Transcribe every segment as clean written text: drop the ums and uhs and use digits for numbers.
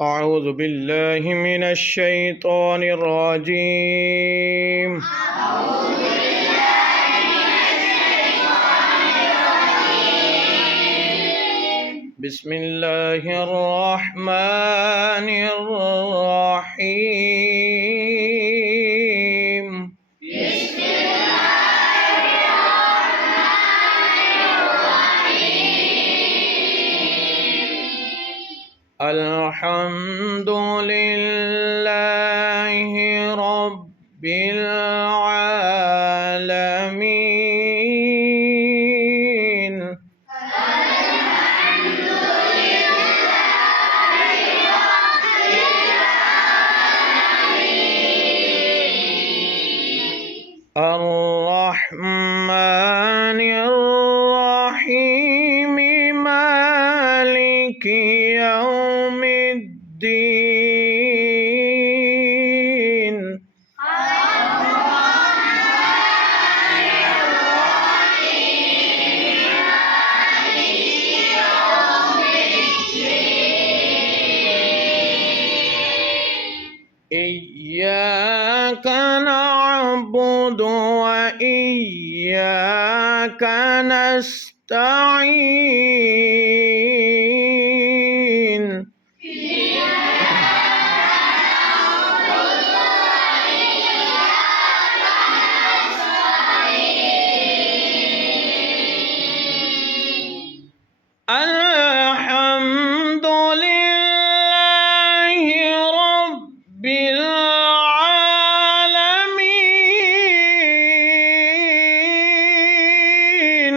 أعوذ بالله من الشيطان الرجيم. بسم الله الرحمن الرحيم. الحمد لله رب العالمين. الرحمن الرحيم مالك يوم الدين. إياك نعبد وإياك نستعين. الحمد لله رب العالمين.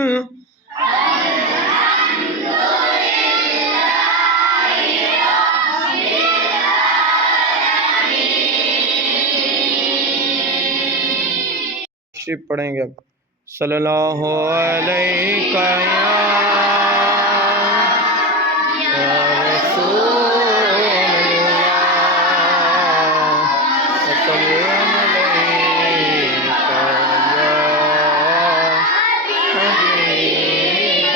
शिव पढ़ेंगे अब। सल्लल्लाहु अलैका या रसूलल्लाह, सल्लल्लाहु अलैका या हबीब।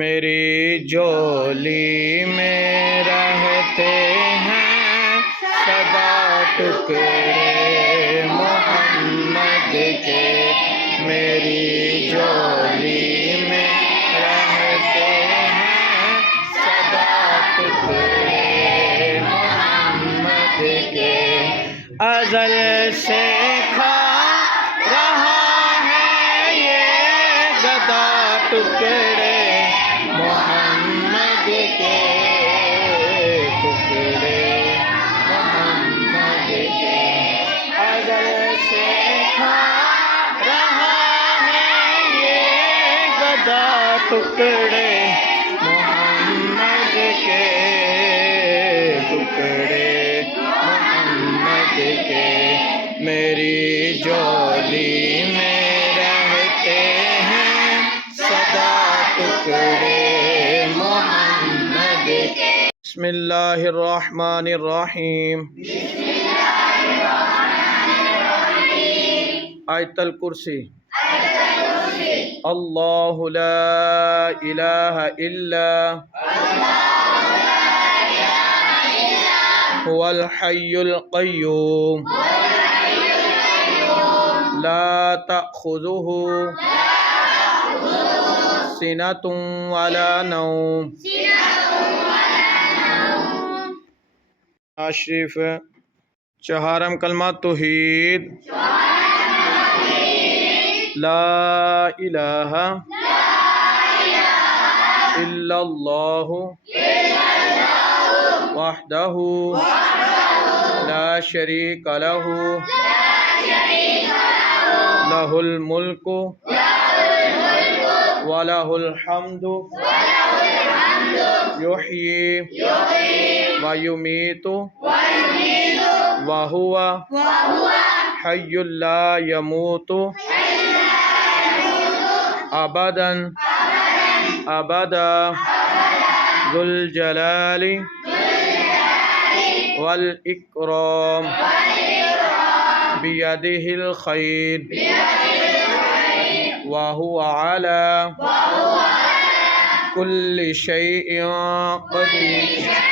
मेरी झोली में रहते हैं सदा टुकड़े मोहम्मद के। मेरी झोली में रहते हैं सदा टुकड़े मोहम्मद के। अज़ल से खा रहा है ये गदा टुकड़े मोहम्मद के। टुकड़े मोहम्मद के अज़ल से खा रहा है ये गदा टुकड़े मोहम्मद के। टुकड़े मोहम्मद के मेरी झोली में रहते हैं सदा टुकड़े मोहम्मद के। बिस्मिल्लाहिर्रहमानिर्रहीम। आयतल कुर्सी। अल्लाहु ला इलाहा इल्ला हुवल हय्युल क़य्यूम ला तअख़ुज़ुहु सिनतुन वला नौम। आशरीफ चहारम कलमा तौहीद ला इलाहा इल्लल्लाहु वहदहु ला शरीका लहु लहुल मुल्कु व लहुल हम्दु युहयी व युमीतु व हुवा हय्युल ला यमूतु अबदन अबदा ज़ुल जलाली वल इकराम बियदिहिल खैर व हुवा अला كل شيء قدير